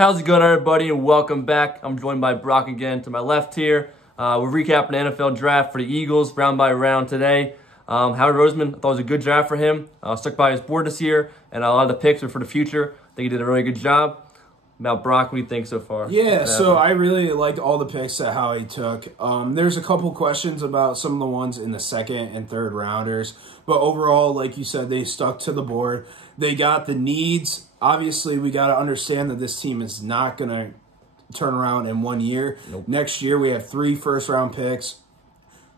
How's it going, everybody, and welcome back. I'm joined by Brock again to my left here. We're recapping the NFL draft for the Eagles, round by round today. Howard Roseman, I thought it was a good draft for him. Stuck by his board this year, and a lot of the picks are for the future. I think he did a really good job. About Brock, what do you think so far? Yeah, so I really liked all the picks that Howie took. There's a couple questions about some of the ones in the second and third rounders. But overall, like you said, they stuck to the board. They got the needs. Obviously, we got to understand that this team is not going to turn around in 1 year. Nope. Next year, we have 3 first-round picks.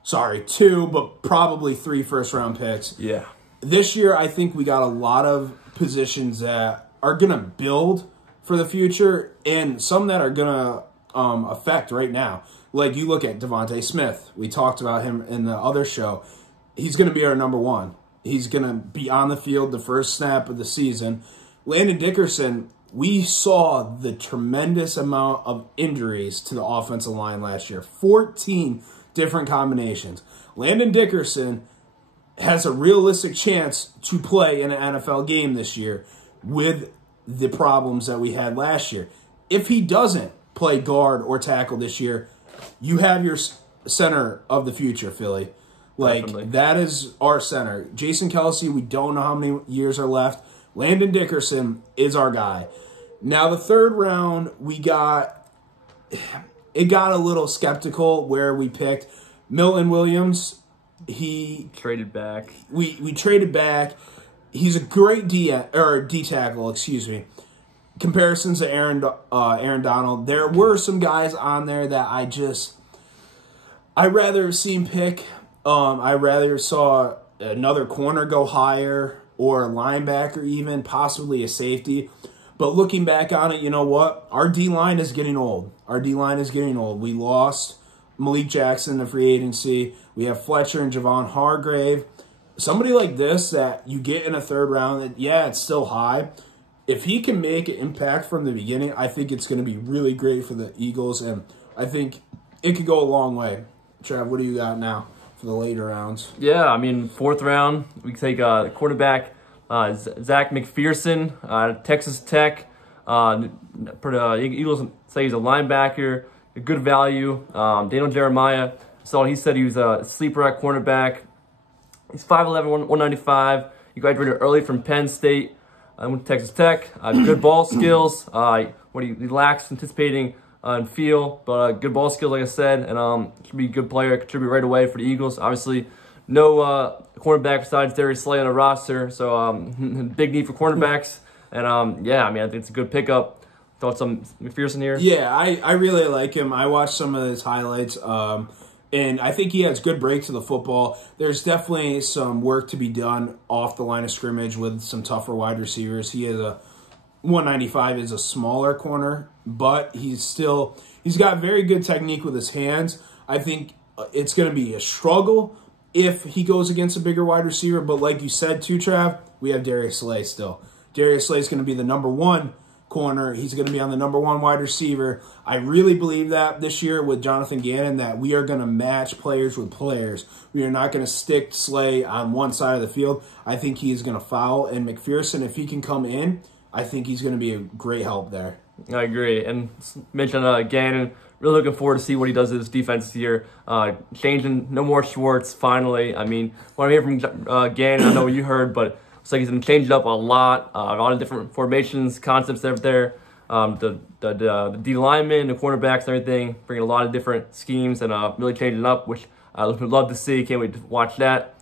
Sorry, 2, but probably 3 first-round picks. Yeah. This year, I think we got a lot of positions that are going to build for the future, and some that are going to affect right now. Like, you look at Devontae Smith. We talked about him in the other show. He's going to be our number 1. He's going to be on the field the first snap of the season. Landon Dickerson, we saw the tremendous amount of injuries to the offensive line last year. 14 different combinations. Landon Dickerson has a realistic chance to play in an NFL game this year with the problems that we had last year. If he doesn't play guard or tackle this year, you have your center of the future, Philly. Like, Definitely. That is our center. Jason Kelce, we don't know how many years are left. Landon Dickerson is our guy. Now, the third round, it got a little skeptical where we picked Milton Williams. He Traded back. We traded back. He's a great D tackle, excuse me. Comparisons to Aaron Donald. There were some guys on there that I'd rather have seen pick. I rather saw another corner go higher, or a linebacker even, possibly a safety. But looking back on it, you know what? Our D-line is getting old. We lost Malik Jackson to free agency. We have Fletcher and Javon Hargrave. Somebody like this that you get in a third round, yeah, it's still high. If he can make an impact from the beginning, I think it's going to be really great for the Eagles, and I think it could go a long way. Trav, what do you got now for the later rounds? Yeah, I mean, fourth round, we take quarterback Zach McPherson, Texas Tech. Eagles say he's a linebacker, a good value. Daniel Jeremiah, he said he was a sleeper at cornerback. He's 5'11", 195. He graduated early from Penn State. Went to Texas Tech. Good ball skills. What he lacks anticipating and feel, but good ball skills, like I said, and should be a good player, contribute right away for the Eagles. Obviously, no cornerback besides Darius Slay on the roster, so big need for cornerbacks. And yeah, I mean, I think it's a good pickup. Thoughts on McPherson here? Yeah, I really like him. I watched some of his highlights, and I think he has good breaks to the football. There's definitely some work to be done off the line of scrimmage with some tougher wide receivers. He is 195 is a smaller corner, but he's got very good technique with his hands. I think it's going to be a struggle if he goes against a bigger wide receiver. But like you said too, Trav, we have Darius Slay still. Darius Slay is going to be the number 1 corner. He's going to be on the number 1 wide receiver. I really believe that this year with Jonathan Gannon, that we are going to match players with players. We are not going to stick Slay on one side of the field. I think he's going to foul. And McPherson, if he can come in, I think he's going to be a great help there. I agree. And mention Gannon. Really looking forward to see what he does with his defense this year. Changing, no more Schwartz, finally. I mean, what I hear from Gannon, I know what you heard, but it's like he's going to change it up a lot of different formations, concepts there. The D linemen, the cornerbacks, and everything, bringing a lot of different schemes and really changing it up, which I would love to see. Can't wait to watch that.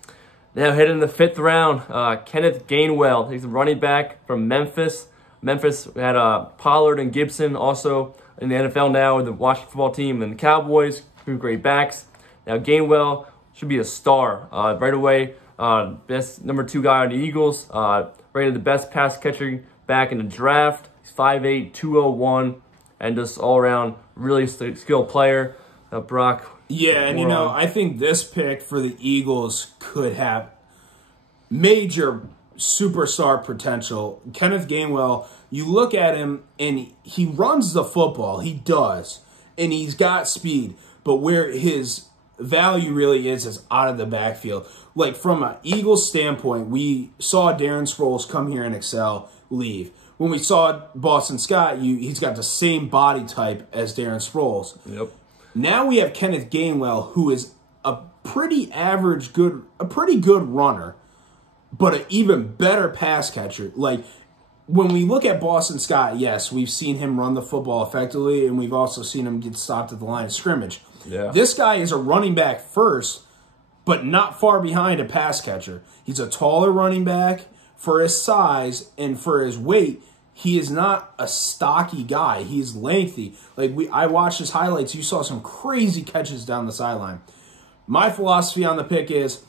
Now heading in the 5th round, Kenneth Gainwell. He's a running back from Memphis. Memphis had Pollard and Gibson also in the NFL now with the Washington football team and the Cowboys. Two great backs. Now Gainwell should be a star right away. Best number 2 guy on the Eagles. Rated the best pass catching back in the draft. He's 5'8", 201, and just all around really skilled player. Brock. Yeah, and I think this pick for the Eagles could have major superstar potential. Kenneth Gainwell, you look at him and he runs the football. He does. And he's got speed. But where his value really is out of the backfield. Like from an Eagles standpoint, we saw Darren Sproles come here and excel, leave. when we saw Boston Scott, he's got the same body type as Darren Sproles. Yep. Now we have Kenneth Gainwell, who is a pretty good runner, but an even better pass catcher. Like, when we look at Boston Scott, yes, we've seen him run the football effectively, and we've also seen him get stopped at the line of scrimmage. Yeah. This guy is a running back first, but not far behind a pass catcher. He's a taller running back for his size and for his weight. He is not a stocky guy. He's lengthy. Like, I watched his highlights. You saw some crazy catches down the sideline. My philosophy on the pick is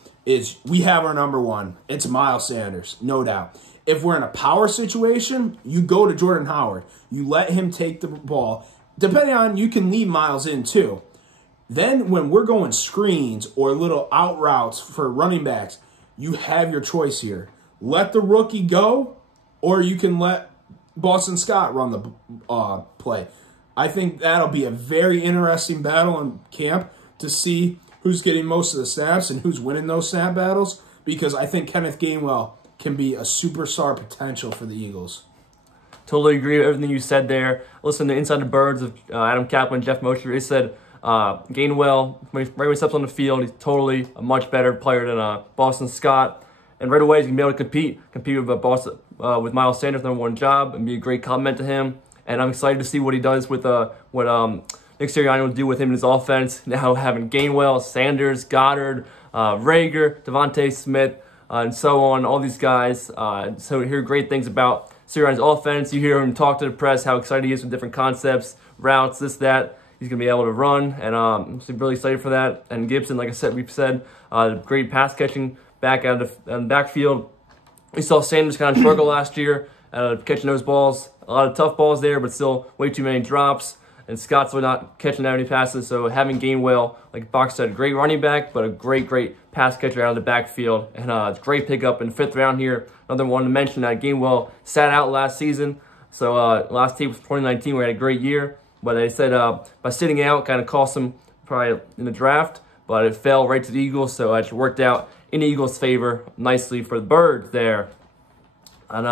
we have our number one. It's Miles Sanders, no doubt. If we're in a power situation, you go to Jordan Howard. You let him take the ball. Depending on, you can leave Miles in too. Then when we're going screens or little out routes for running backs, you have your choice here. Let the rookie go, or you can let Boston Scott run the play. I think that'll be a very interesting battle in camp to see who's getting most of the snaps and who's winning those snap battles, because I think Kenneth Gainwell can be a superstar potential for the Eagles. Totally agree with everything you said there. Listen to Inside the Birds of Adam Kaplan and Jeff Mosher. He said Gainwell, right when he steps on the field, he's totally a much better player than Boston Scott. And right away, he's going to be able to compete with Miles Sanders' #1 job, and be a great compliment to him. And I'm excited to see what he does with what Nick Sirianni will do with him in his offense. Now having Gainwell, Sanders, Goddard, Rager, Devontae Smith, and so on, all these guys. So you hear great things about Sirianni's offense. You hear him talk to the press, how excited he is with different concepts, routes, this, that. He's going to be able to run, and I'm really excited for that. And Gibson, like I said, we've said, great pass catching back out of the backfield. We saw Sanders kind of struggle last year catching those balls. A lot of tough balls there, but still way too many drops. And Scott's really not catching that many passes, so having Gainwell, like Box said, great running back, but a great pass catcher out of the backfield. And it's a great pickup in the 5th round here. Another one to mention that Gainwell sat out last season. So last tape was 2019, where he had a great year. But they said by sitting out kind of cost him probably in the draft, but it fell right to the Eagles, so it worked out in the Eagles' favor nicely for the Birds there. And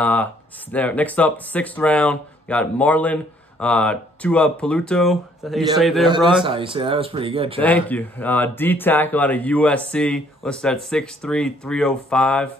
next up, 6th round, we got Marlon Tuipulotu. Is that how you say there, Brock? That's how you say that. Was pretty good, Chad. Thank you. D-tackle out of USC, listed at 6'3", 305.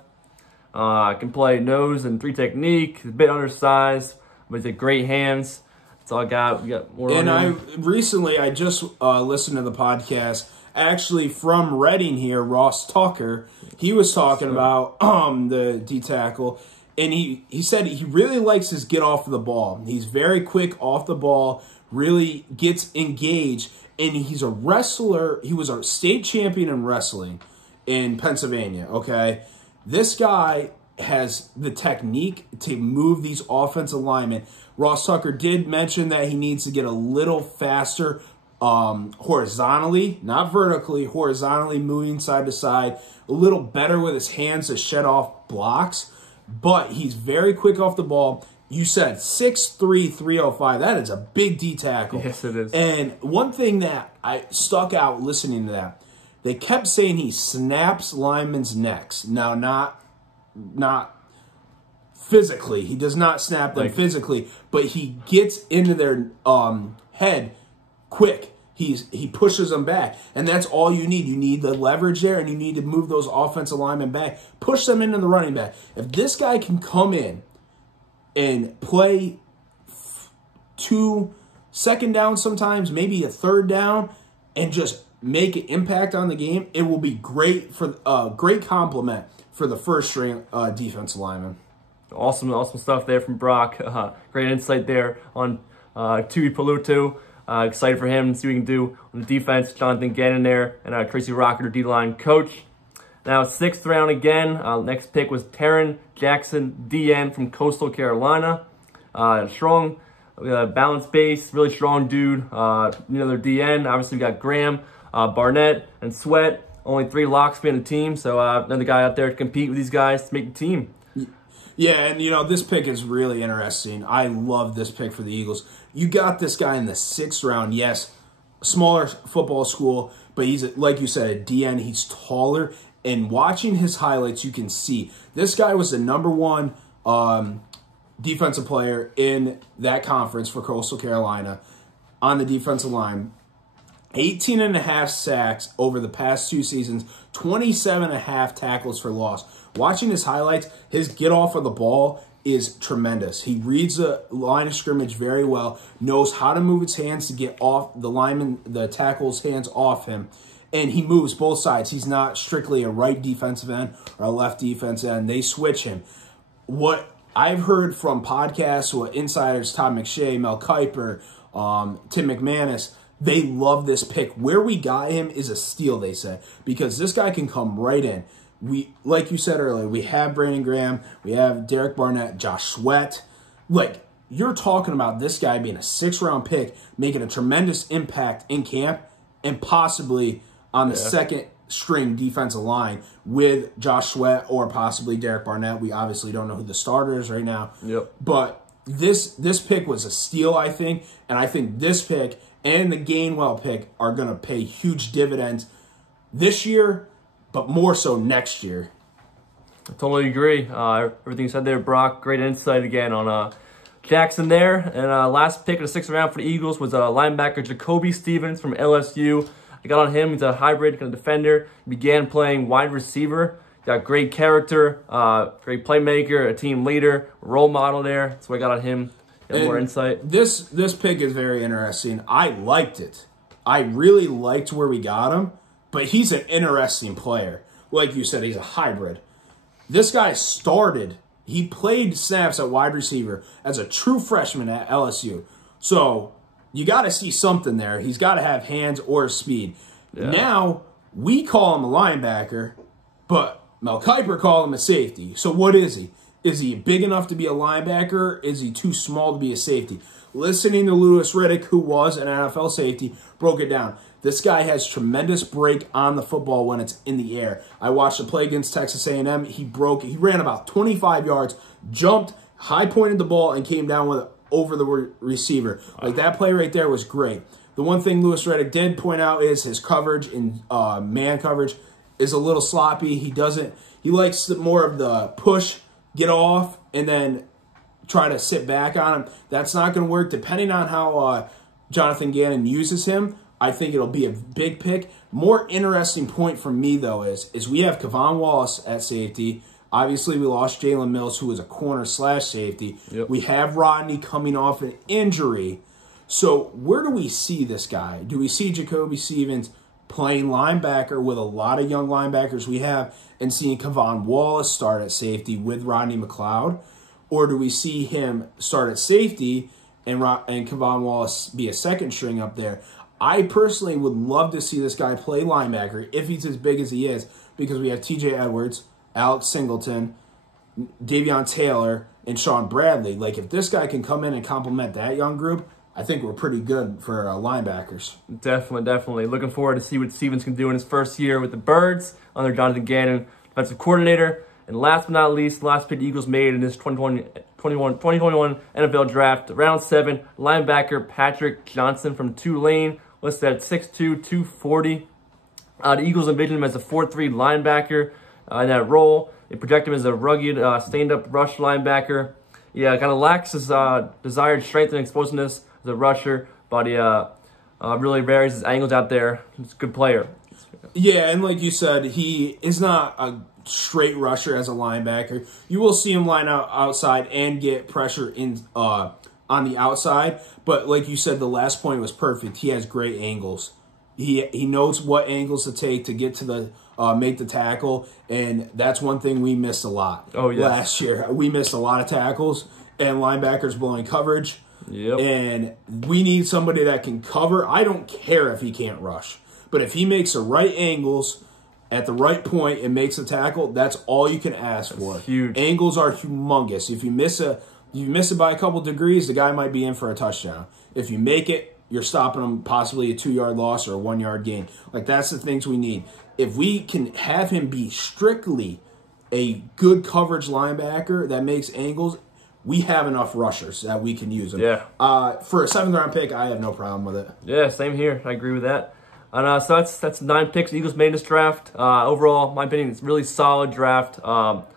Can play nose and 3 technique. He's a bit undersized, but he's got great hands. That's all I got. We got more. And I just listened to the podcast. Actually, from Reading here, Ross Tucker, he was talking about the D-tackle. And he said he really likes his get off of the ball. He's very quick off the ball, really gets engaged, and he's a wrestler. He was a state champion in wrestling in Pennsylvania, okay? This guy has the technique to move these offensive linemen. Ross Tucker did mention that he needs to get a little faster horizontally, not vertically, horizontally moving side to side, a little better with his hands to shed off blocks. But he's very quick off the ball. You said 6'3", 305. That is a big D tackle. Yes, it is. And one thing that I stuck out listening to that, they kept saying he snaps linemen's necks. Now, not physically. He does not snap them physically, but he gets into their head quick. He pushes them back, and that's all you need. You need the leverage there, and you need to move those offensive linemen back. Push them into the running back. If this guy can come in and play 2 second down sometimes, maybe a 3rd down, and just make an impact on the game, it will be great for great compliment for the first-string defensive lineman. Awesome stuff there from Brock. Great insight there on Tuipulotu. Excited for him, see what he can do on the defense. Jonathan Gannon there, and Tracy Rocket, our D-line coach. Now, 6th round again. Next pick was Taron Jackson, DN from Coastal Carolina. Strong, balanced base, really strong dude. Another DN. Obviously, we got Graham, Barnett, and Sweat. Only 3 locks being the team, so another guy out there to compete with these guys to make the team. Yeah, and this pick is really interesting. I love this pick for the Eagles. You got this guy in the 6th round. Yes, smaller football school, but he's, like you said, a DN. He's taller, and watching his highlights, you can see this guy was the #1 defensive player in that conference for Coastal Carolina on the defensive line. 18.5 sacks over the past 2 seasons, 27.5 tackles for loss. Watching his highlights, his get off of the ball is tremendous. He reads the line of scrimmage very well, knows how to move his hands to get off the tackle's hands off him, and he moves both sides. He's not strictly a right defensive end or a left defensive end. They switch him. What I've heard from podcasts with insiders, Todd McShay, Mel Kiper, Tim McManus, they love this pick. Where we got him is a steal, they said, because this guy can come right in. We, like you said earlier, we have Brandon Graham, we have Derek Barnett, Josh Sweat. Like, you're talking about this guy being a 6th-round pick, making a tremendous impact in camp, and possibly on the second-string defensive line with Josh Sweat or possibly Derek Barnett. We obviously don't know who the starter is right now. Yep. But this pick was a steal, I think, and I think this pick and the Gainwell pick are going to pay huge dividends this year, but more so next year. I totally agree. Everything you said there, Brock. Great insight again on Jackson there. And last pick of the 6th round for the Eagles was linebacker Jacoby Stevens from LSU. I got on him. He's a hybrid kind of defender. He began playing wide receiver. Got great character, great playmaker, a team leader, role model there. That's what I got on him. Got more insight. This pick is very interesting. I liked it. I really liked where we got him, but he's an interesting player. Like you said, he's a hybrid. This guy he played snaps at wide receiver as a true freshman at LSU. So you got to see something there. He's got to have hands or speed. Yeah. Now, we call him a linebacker, but Mel Kiper called him a safety. So what is he? Is he big enough to be a linebacker? Is he too small to be a safety? Listening to Louis Riddick, who was an NFL safety, broke it down. This guy has tremendous break on the football when it's in the air. I watched a play against Texas A&M. He ran about 25 yards, jumped, high-pointed the ball, and came down with it over the receiver. Like, that play right there was great. The one thing Louis Riddick did point out is his coverage in man coverage is a little sloppy. He likes more of the push, get off, and then try to sit back on him. That's not going to work. Depending on how Jonathan Gannon uses him, I think it'll be a big pick. More interesting point for me, though, is we have Kevon Wallace at safety. Obviously, we lost Jalen Mills, who was a corner/safety. Yep. We have Rodney coming off an injury. So where do we see this guy? Do we see Jacoby Stevens playing linebacker with a lot of young linebackers we have and seeing Kevon Wallace start at safety with Rodney McLeod? Or do we see him start at safety and Kevon Wallace be a second string up there? I personally would love to see this guy play linebacker if he's as big as he is, because we have TJ Edwards, Alex Singleton, Davion Taylor, and Sean Bradley. Like, if this guy can come in and complement that young group, I think we're pretty good for linebackers. Definitely. Looking forward to see what Stevens can do in his first year with the Birds under Jonathan Gannon, defensive coordinator. And last but not least, the last pick the Eagles made in this 2021 NFL draft, round 7, linebacker Patrick Johnson from Tulane, listed at 6'2", 240. The Eagles envision him as a 4'3" linebacker in that role. They project him as a rugged, stand-up rush linebacker. Yeah, kind of lacks his desired strength and explosiveness as a rusher, but he really varies his angles out there. He's a good player. Yeah, and like you said, he is not a straight rusher as a linebacker. You will see him line out outside and get pressure in on the outside, but like you said, the last point was perfect. He has great angles. He knows what angles to take to get to the make the tackle, and that's one thing we missed a lot. Oh, yes. Last year. We missed a lot of tackles and linebackers blowing coverage. Yep. And we need somebody that can cover. I don't care if he can't rush, but if he makes the right angles at the right point and makes a tackle, that's all you can ask for. Huge. Angles are humongous. If you miss it by a couple degrees, the guy might be in for a touchdown. If you make it, you're stopping him possibly a 2-yard loss or a 1-yard gain. Like, that's the things we need. If we can have him be strictly a good coverage linebacker that makes angles, we have enough rushers that we can use him. Yeah. For a 7th-round pick, I have no problem with it. Yeah, same here. I agree with that. And so that's 9 picks the Eagles made in this draft. Overall, in my opinion, it's a really solid draft.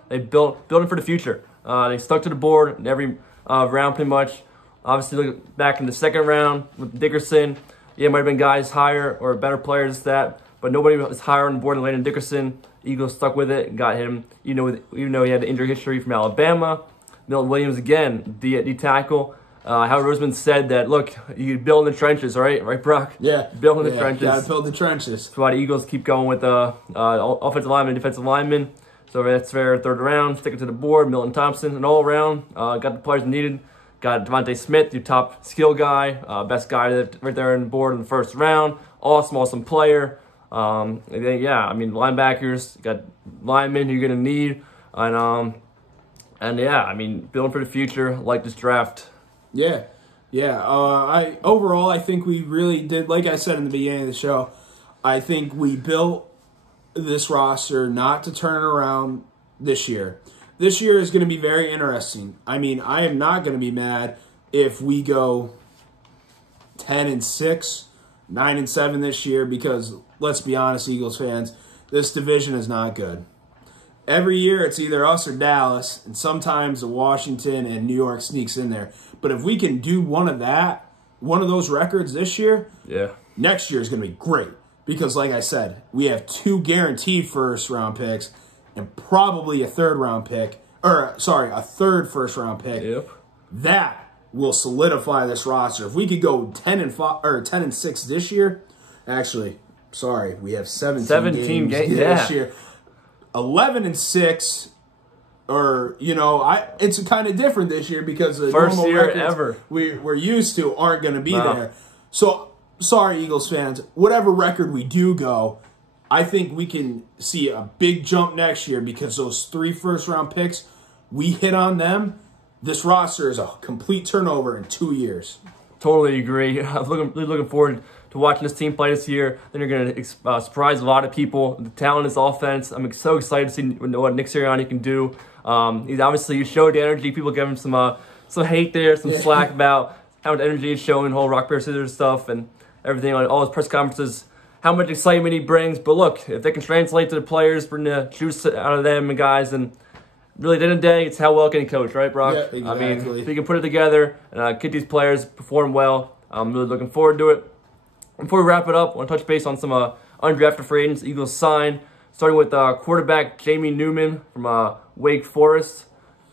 They built it for the future. They stuck to the board in every round pretty much. Obviously, look back in the second round with Dickerson. Yeah, it might have been guys higher or better players than that, but nobody was higher on the board than Landon Dickerson. Eagles stuck with it and got him, even though he had the injury history from Alabama. Milton Williams again, the tackle. Howard Roseman said that, look, you build in the trenches, right? Right, Brock? Yeah. Build in the trenches. Got to build the trenches. That's why the Eagles keep going with offensive lineman, defensive lineman. So that's fair. Third round, sticking to the board. Milton Thompson, and all around, got the players needed. Got Devontae Smith, your top skill guy, best guy right there on the board in the first round. Awesome player. And then, yeah, I mean, linebackers, you got linemen who you're going to need. And yeah, I mean, building for the future, like this draft. Yeah. Overall, I think we really did, like I said in the beginning of the show, I think we built this roster not to turn it around this year. This year is going to be very interesting. I mean, I am not going to be mad if we go 10-6, 9-7 this year because, let's be honest, Eagles fans, this division is not good. Every year it's either us or Dallas, and sometimes Washington and New York sneaks in there. But if we can do one of those records this year, next year is going to be great. Because, like I said, we have 2 guaranteed first-round picks and probably a third first-round pick. Yep. That will solidify this roster. If we could go 10-5 or 10-6 this year, actually, sorry, we have 17 games this year. 11-6, or it's kind of different this year because the first year ever we're used to aren't going to be there. So. Sorry, Eagles fans. Whatever record we do go, I think we can see a big jump next year because those 3 first-round picks, we hit on them. This roster is a complete turnover in 2 years. Totally agree. I'm really looking forward to watching this team play this year. Then you're going to surprise a lot of people. The talent is offense. I'm so excited to see what Nick Sirianni can do. He showed the energy. People give him some hate there, some slack about how much energy he's showing, the whole rock, paper, scissors stuff, and everything on all his press conferences, how much excitement he brings. But look, if they can translate to the players, bring the juice out of them and guys, and really at the end of the day, it's how well can he coach, right, Brock? Yeah, exactly. I mean, if he can put it together and get these players perform well, I'm really looking forward to it. Before we wrap it up, I want to touch base on some undrafted free agents Eagles signed, starting with quarterback Jamie Newman from Wake Forest.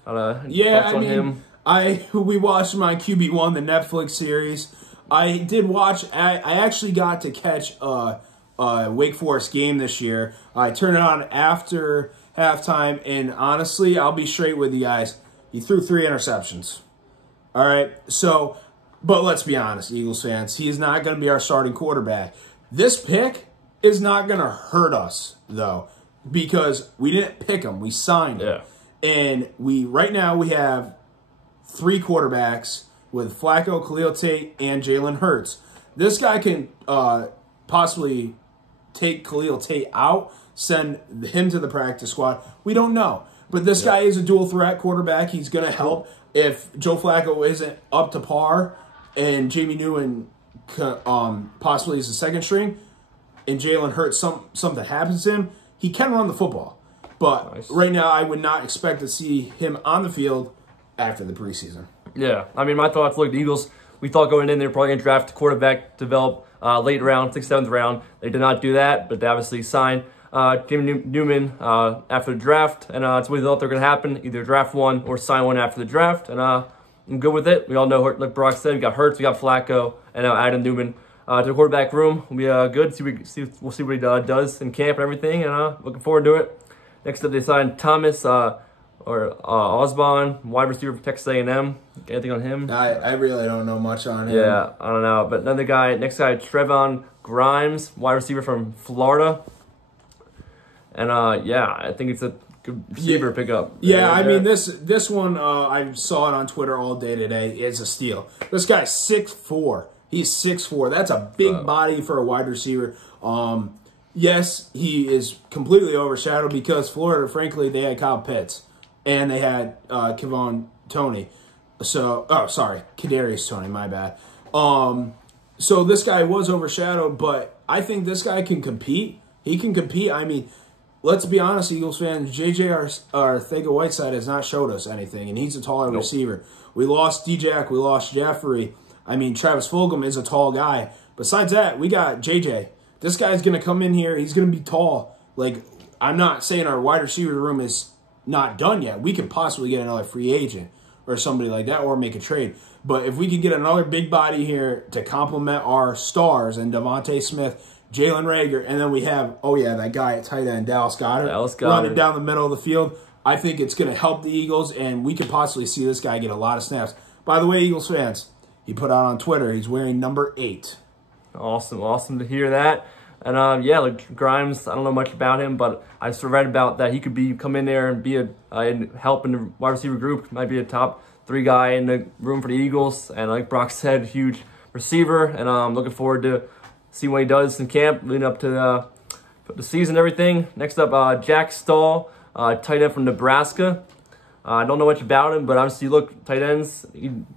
We watched him on QB1, the Netflix series. I actually got to catch a Wake Forest game this year. I turned it on after halftime, and honestly, I'll be straight with you guys. He threw 3 interceptions. All right, but let's be honest, Eagles fans, he is not going to be our starting quarterback. This pick is not going to hurt us, though, because we didn't pick him. We signed him. Yeah. And right now we have 3 quarterbacks with Flacco, Khalil Tate, and Jalen Hurts. This guy can possibly take Khalil Tate out, send him to the practice squad. We don't know. But this guy is a dual-threat quarterback. He's going to help. If Joe Flacco isn't up to par and Jamie Newman possibly is the second string and Jalen Hurts, something happens to him, he can run the football. But right now I would not expect to see him on the field after the preseason. Yeah, I mean, my thoughts, look, the Eagles, we thought going in, they were probably going to draft a quarterback, develop late round, 6th, 7th round. They did not do that, but they obviously signed Jamie Newman after the draft, and it's what we thought they were going to happen, either draft one or sign one after the draft, and I'm good with it. We all know, like Brock said, we got Hurts, we got Flacco, and now Adam Newman to the quarterback room. We'll be good. We'll see what he does in camp and everything, and looking forward to it. Next up, they signed Thomas Osborne, wide receiver for Texas A&M. Anything on him? I really don't know much on him. Yeah, I don't know. But next guy, Trevon Grimes, wide receiver from Florida. And I think it's a good receiver pickup. Yeah, I mean this one I saw it on Twitter all day today. It's a steal. This guy's 6'4". He's 6'4". That's a big body for a wide receiver. Yes, he is completely overshadowed because Florida, frankly, they had Kyle Pitts. And they had Kadarius Toney. Kadarius Toney, my bad. So this guy was overshadowed, but I think this guy can compete. He can compete. I mean, let's be honest, Eagles fans, J.J. Arcega-Whiteside has not showed us anything, and he's a taller receiver. We lost D-Jack. We lost Jeffrey. I mean, Travis Fulgham is a tall guy. Besides that, we got JJ. This guy's going to come in here. He's going to be tall. Like, I'm not saying our wide receiver room is not done yet. We could possibly get another free agent or somebody like that or make a trade. But if we could get another big body here to complement our stars and Devontae Smith, Jalen Reagor, and then we have, that guy at tight end, Dallas Goedert, running down the middle of the field, I think it's going to help the Eagles, and we could possibly see this guy get a lot of snaps. By the way, Eagles fans, he put out on Twitter he's wearing number 8. Awesome to hear that. And like Grimes, I don't know much about him, but I sort of read about that he could come in there and be and help in the wide receiver group. Might be a top 3 guy in the room for the Eagles. And like Brock said, huge receiver, and I'm looking forward to see what he does in camp leading up to the season and everything. Next up, Jack Stahl, tight end from Nebraska. I don't know much about him, but obviously, look, tight ends,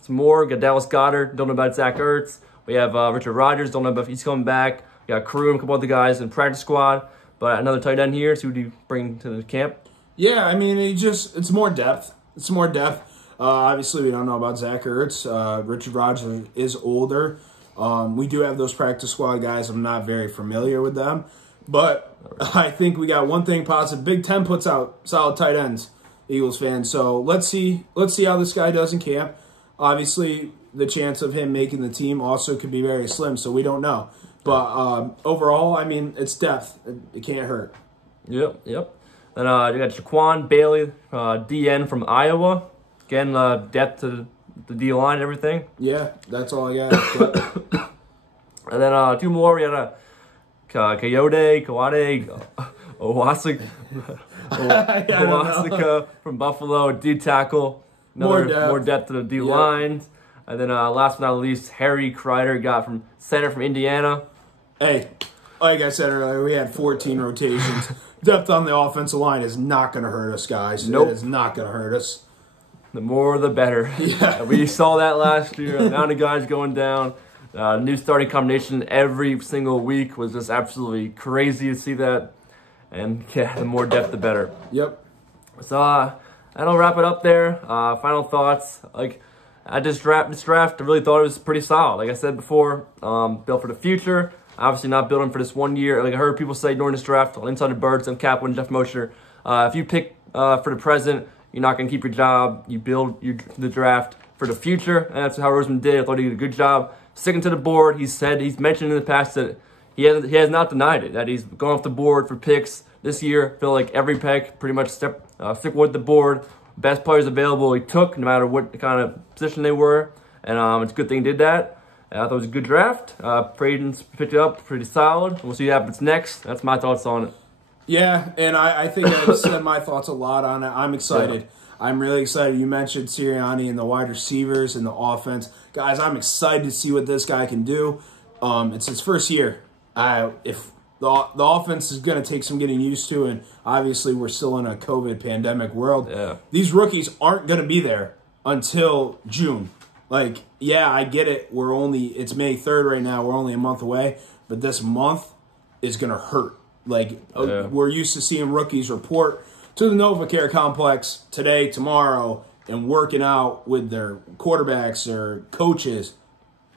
some more. Got Dallas Goedert, don't know about Zach Ertz. We have Richard Rodgers, don't know if he's coming back. We got Kareem, a couple other guys in practice squad. But another tight end here, see what you bring to the camp. Yeah, I mean, it's more depth. It's more depth. Obviously, we don't know about Zach Ertz. Richard Rodgers is older. We do have those practice squad guys. I'm not very familiar with them. But I think we got one thing positive. Big Ten puts out solid tight ends, Eagles fans. So let's see how this guy does in camp. Obviously, the chance of him making the team also could be very slim, so we don't know. But overall, I mean, it's depth. It can't hurt. Yep. Then you got Jaquan Bailey, DN from Iowa. Again, depth to the D-line and everything. Yeah, that's all I got. And then 2 more. We had Kawade Owasika from Buffalo, D-tackle. More depth to the D-line. Yep. And then last but not least, Harry Kreider got from center from Indiana. Hey, like I said earlier, we had 14 rotations. Depth on the offensive line is not going to hurt us, guys. Nope. It is not going to hurt us. The more, the better. Yeah. We saw that last year. The amount of guys going down. New starting combination every single week was just absolutely crazy to see that. And yeah, the more depth, the better. Yep. So that'll wrap it up there. Final thoughts. This draft, I really thought it was pretty solid. Like I said before, built for the future. Obviously not building for this 1 year. Like I heard people say during this draft on Inside the Birds and Kaplan, Jeff Mosher, if you pick for the present, you're not going to keep your job. You build the draft for the future, and that's how Roseman did. I thought he did a good job sticking to the board. He's mentioned in the past that he has not denied it, that he's gone off the board for picks this year. I feel like every pick pretty much stick with the board. Best players available he took, no matter what kind of position they were. And it's a good thing he did that. I thought it was a good draft. Braden's picked it up pretty solid. We'll see what happens next. That's my thoughts on it. Yeah, and I think I've said my thoughts a lot on it. I'm excited. Yeah. I'm really excited. You mentioned Sirianni and the wide receivers and the offense. Guys, I'm excited to see what this guy can do. It's his first year. If the offense is going to take some getting used to, and obviously we're still in a COVID pandemic world, these rookies aren't going to be there until June. Like, yeah, I get it. It's May 3rd right now. We're only a month away. But this month is going to hurt. We're used to seeing rookies report to the NovaCare complex today, tomorrow, and working out with their quarterbacks or coaches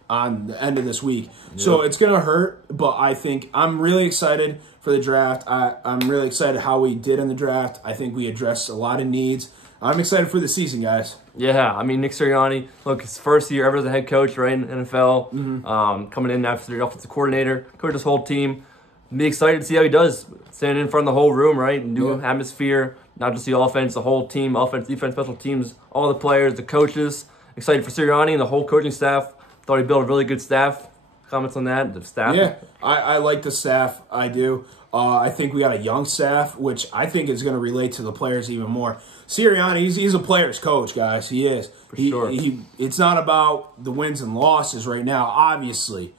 on the end of this week. Yep. So it's going to hurt, but I think I'm really excited for the draft. I'm really excited how we did in the draft. I think we addressed a lot of needs. I'm excited for the season, guys. Yeah, I mean, Nick Sirianni, look, his first year ever as a head coach, right, in the NFL, coming in after the offensive coordinator, coached his whole team. Be excited to see how he does, standing in front of the whole room, right, new atmosphere, not just the offense, the whole team, offense, defense, special teams, all the players, the coaches. Excited for Sirianni and the whole coaching staff. Thought he built a really good staff. Comments on that, the staff? Yeah, I like the staff. I do. I think we got a young staff, which I think is going to relate to the players even more. Sirianni, he's a player's coach, guys. He is. For sure. It's not about the wins and losses right now. Obviously,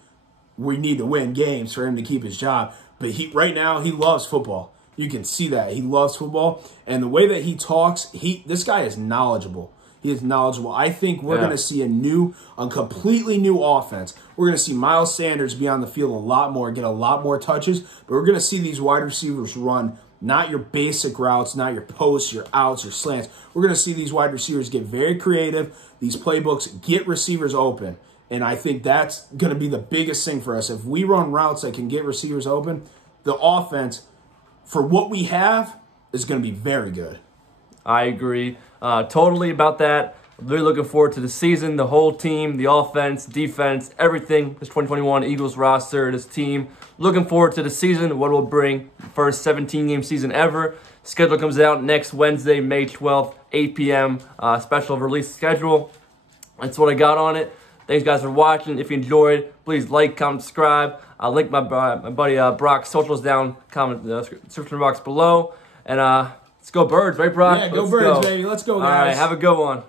we need to win games for him to keep his job. But right now, he loves football. You can see that. He loves football. And the way that he talks, this guy is knowledgeable. He is knowledgeable. I think we're going to see a completely new offense. We're going to see Miles Sanders be on the field a lot more, get a lot more touches. But we're going to see these wide receivers run not your basic routes, not your posts, your outs, your slants. We're going to see these wide receivers get very creative. These playbooks get receivers open. And I think that's going to be the biggest thing for us. If we run routes that can get receivers open, the offense, for what we have, is going to be very good. I agree totally about that. Really looking forward to the season, the whole team, the offense, defense, everything. This 2021 Eagles roster, this team. Looking forward to the season, what it will bring. First 17-game season ever. Schedule comes out next Wednesday, May 12th, 8 p.m. Special release schedule. That's what I got on it. Thanks, guys, for watching. If you enjoyed, please like, comment, subscribe. I'll link my buddy Brock's socials down comment description box below. And let's go Birds, right, Brock? Yeah, go Let's Birds, baby. Let's go, guys. All right, have a good one.